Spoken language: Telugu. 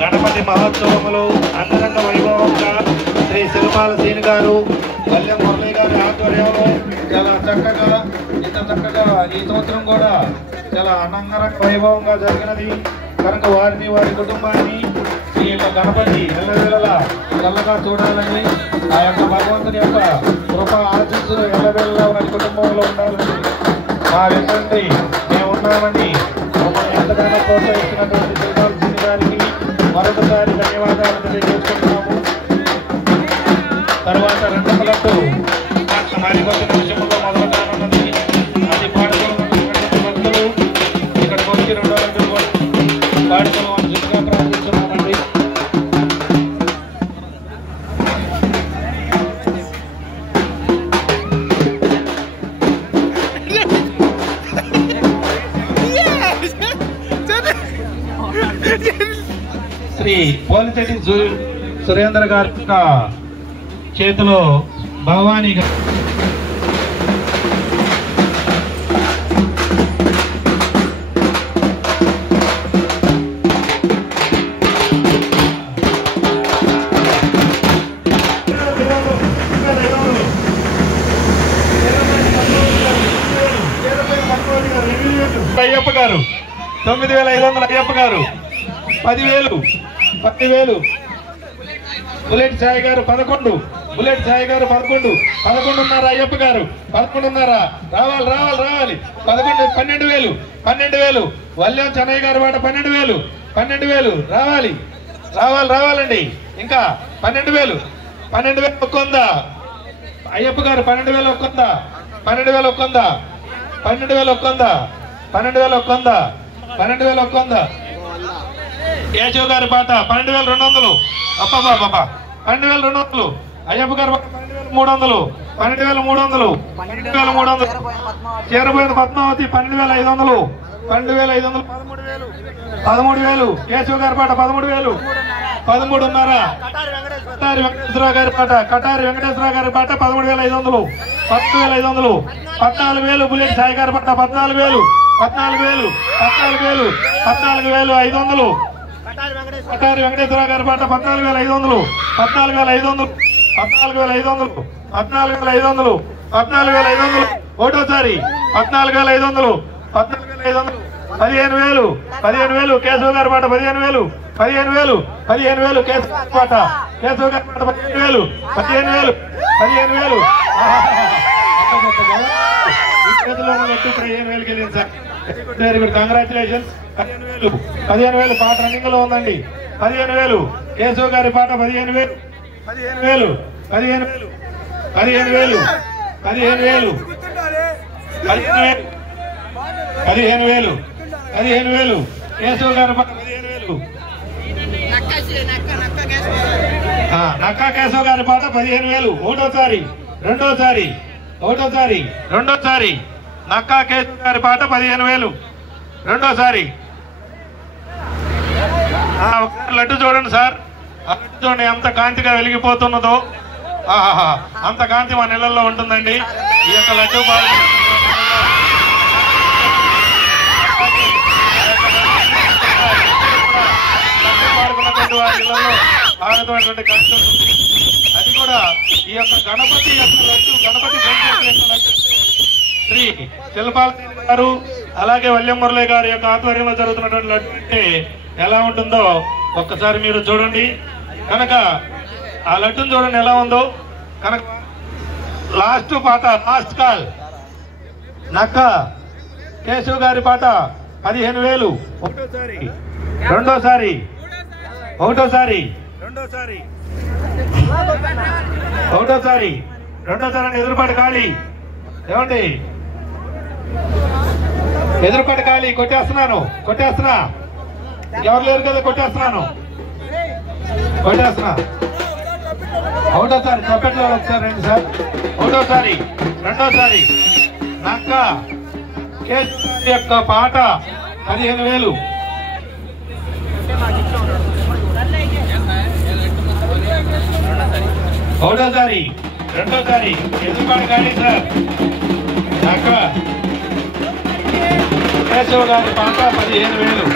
గణపతి మహోత్సవములు అంగరంగ వైభవంగా శ్రీ సిరిమాల సీని గారు వల్లెం మురళి గారి ఆధ్వర్యంలో చాలా చక్కగా ఈ సంవత్సరం కూడా చాలా అంగరంగ వైభవంగా జరిగినది కనుక వారిని వారి కుటుంబాన్ని ఈ యొక్క గణపతి ఎల్లవేళలా చల్లగా చూడాలని ఆ యొక్క భగవంతుని యొక్క కృప ఆశీస్సులు ఎల్లవేళలా వారి కుటుంబంలో ఉండాలని మా వెంటండి మేము ఉన్నామని ఎంతగానో ప్రోత్సహిస్తున్నటువంటి సిరిమాల సీని గారికి మరొకసారి ధన్యవాదాలు తెలియజేసుకుంటున్నాము. తర్వాత రెండవ లట్టు మరికొద్ది నిమిషంలో మొదలు కానున్నది. అది పాడుకున్నటువంటి భక్తులు ఇక్కడికి వచ్చి రెండో లట్టు పాడుకోవాల్సిందిగా ప్రార్థిస్తున్నామండి. శ్రీ పోలిశెట్టి సురేంద్ర గారి చేతిలో భవానీ అయ్యప్ప గారు 9,500 అయ్యప్ప గారు 10,000 బుల్లెట్ సాయి గారు 11 బుల్లెట్ సాయి గారు 11 అయ్యప్ప గారు 11 రావాలి 12,000 వల్లెం చెన్నయ్య గారు వాట 12,000 రావాలండి. ఇంకా 12,000 ఒక్కొందా అయ్యప్ప గారు 12,000 ఒక్కొందా కేశవ్ గారి పాట 12,200 అబ్బా 12,200 అయ్యప్ప గారు 12,300 చేరబోయిన పద్మావతి 12,500 13,000 కేశవ్ గారి పాట 13,000 13,500 కటారి వెంకటేశ్వరరావు గారి పాట 13,500 14,000 బుల్లెట్ సాయి గారి పాట 14,000 14,500 కటారి వెంకటేశ్వరరావు గారి పాట 14,500 ఒకటోసారి 14,500 15,000 కేశవ్ గారి పాట 15,000 కేశవ్ గారి పాట 15,000 15,000 వెళ్ళింది సార్. Very good, congratulations. 15,000 పాట రన్నింగ్ లో ఉందండి. 15,000 కేశవ్ గారి పాట 15,000 కేశవ్ గారి పాట 15,000 నక్కా కేశవ్ గారి పాట 15,000 ఒకటోసారి నక్కా కేశవ్ గారి పాట 15,000 రెండోసారి. లడ్డు చూడండి సార్, లడ్డు చూడండి ఎంత కాంతిగా వెలిగిపోతున్నదో. అంత కాంతి మన ఇళ్లలో ఉంటుందండి. ఈ యొక్క లడ్డు పాడుకున్నటువంటి వారి ఇళ్లలో ఆగతమైనటువంటి కాంతి ఉంటుంది. అది కూడా ఈ యొక్క గణపతి యొక్క లడ్డు, గణపతి శ్రీ శిల్పాల గారు అలాగే వల్లెం మురళి గారి యొక్క ఆధ్వర్యంలో జరుగుతున్నటువంటి లడ్డు అంటే ఎలా ఉంటుందో ఒక్కసారి మీరు చూడండి. కనుక ఆ లడ్డును చూడండి ఎలా ఉందో. కనుక లాస్ట్ పాట, లాస్ట్ కాల్ నక్క కేశవ్ గారి పాట 15,000. రెండోసారి ఎదురుపాటు ఖాళీ. ఏమండి ఎదురుపాటు ఖాళీ. కొట్టేస్తున్నా ఎవరు లేరు కదా, కొట్టేస్తున్నా. ఒకటోసారి చప్పట్లో ఒకసారి రండి సార్. ఒకటోసారి రెండోసారి నక్క కేశవ్ యొక్క పాట 15,000. ఒకటోసారి రెండోసారి ఎదురుపాటు ఖాళీ సార్. నక్క కేశవ్ గారి పాట 15,000.